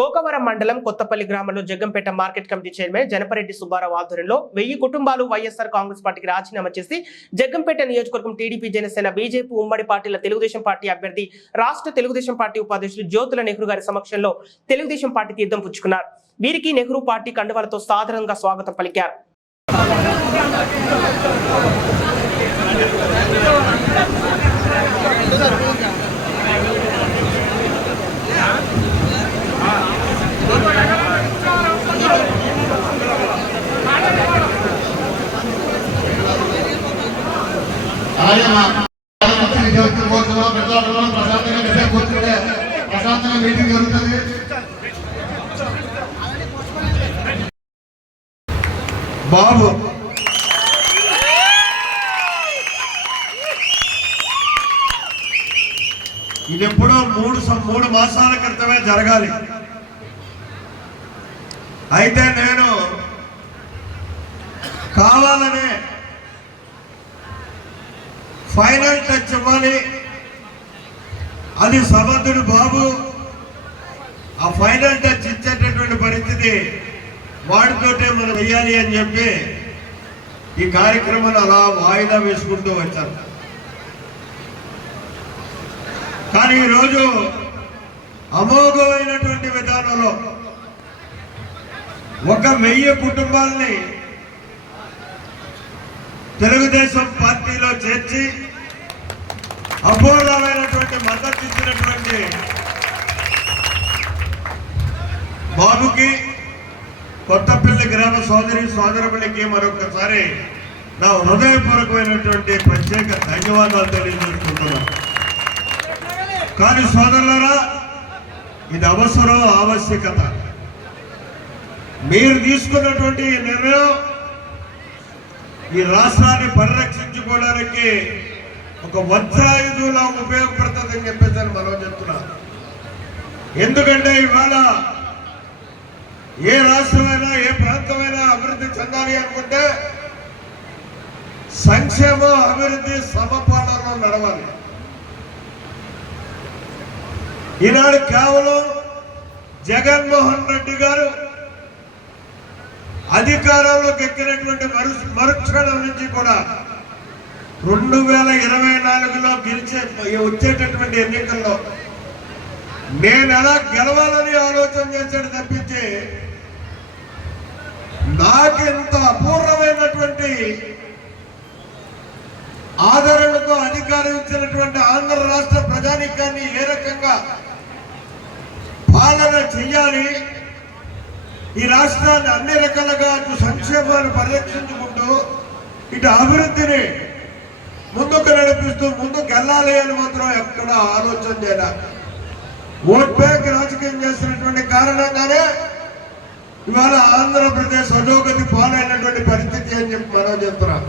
గోకవరం మండలం కొత్తపల్లి గ్రామంలో Jaggampeta market committee chairman Janapareddy Subbarao ఆధ్వర్యంలో 1000 కుటుంబాలు వైఎస్ఆర్ కాంగ్రెస్ పార్టీకి రాజీనామా చేసి జగ్గంపేట నియోజకవర్గం టీడీపీ జనసేన బీజేపీ ఉమ్మడి పార్టీల తెలుగుదేశం పార్టీ అభ్యర్థి రాష్ట్ర తెలుగుదేశం పార్టీ ఉపాధ్యక్షులు జ్యోతుల నెహ్రూ గారి సమక్షంలో తెలుగుదేశం పార్టీ తీర్థం పుచ్చుకున్నారు. వీరికి నెహ్రూ పార్టీ కండువాలతో సాధారణంగా స్వాగతం పలికారు. ప్రశాంతంగా మీటింగ్ జరుగుతుంది. బాబు ఇది ఎప్పుడో మూడు మాసాల క్రితమే జరగాలి. అయితే నేను కావాలనే ఫైనల్ టచ్ ఇవ్వాలి. అది సమర్థుడు బాబు ఆ ఫైనల్ టచ్ ఇచ్చేటటువంటి పరిస్థితి వాడితోటే మనం వెయ్యాలి అని చెప్పి ఈ కార్యక్రమాన్ని అలా వాయిదా వేసుకుంటూ వచ్చారు. కానీ ఈరోజు అమోఘమైనటువంటి విధానంలో 1000 కుటుంబాలని తెలుగుదేశం పార్టీలో చేర్చి అపూర్వమైనటువంటి మద్దతు ఇచ్చినటువంటి బాబుకి కొత్తపల్లి గ్రామ సోదరులకి మరొకసారి నా హృదయపూర్వకమైనటువంటి ప్రత్యేక ధన్యవాదాలు తెలియజేసుకుంటున్నాను. కానీ సోదరులారా, ఇది అవసరం, ఆవశ్యకత. మీరు తీసుకున్నటువంటి నిర్ణయం ఈ రాష్ట్రాన్ని పరిరక్షించుకోవడానికి ఒక వజ్రాయుధంలా ఉపయోగపడుతుందని చెప్పేసి మనం చెప్తున్నాం. ఎందుకంటే ఇవాళ ఏ రాష్ట్రమైనా ఏ ప్రాంతమైనా అభివృద్ధి చెందాలి అనుకుంటే సంక్షేమం అభివృద్ధి సమపాలనలో నడవాలి. ఈనాడు కేవలం జగన్మోహన్ రెడ్డి గారు అధికారంలోకి ఎక్కినటువంటి మరుక్షణం నుంచి కూడా 2024లో వచ్చేటటువంటి ఎన్నికల్లో నేను ఎలా గెలవాలని ఆలోచన చేశాడు తప్పించి నాకెంత అపూర్వమైనటువంటి ఆదరణతో అధికారం ఇచ్చినటువంటి ఆంధ్ర రాష్ట్ర ప్రజానీకాన్ని ఏ రకంగా పాలన చెయ్యాలి, ఈ రాష్ట్రాన్ని అన్ని రకాలుగా అటు సంక్షేమాన్ని పరిరక్షించుకుంటూ ఇటు అభివృద్ధిని ముందుకు నడిపిస్తూ ముందుకు వెళ్ళాలి అని మాత్రం ఎక్కడ ఆలోచన చేయాలి. ఓట్ బ్యాంక్ రాజకీయం చేసినటువంటి కారణంగానే ఇవాళ ఆంధ్రప్రదేశ్ అధోగతి పాలైనటువంటి పరిస్థితి అని చెప్పి మనం చెప్తున్నాం.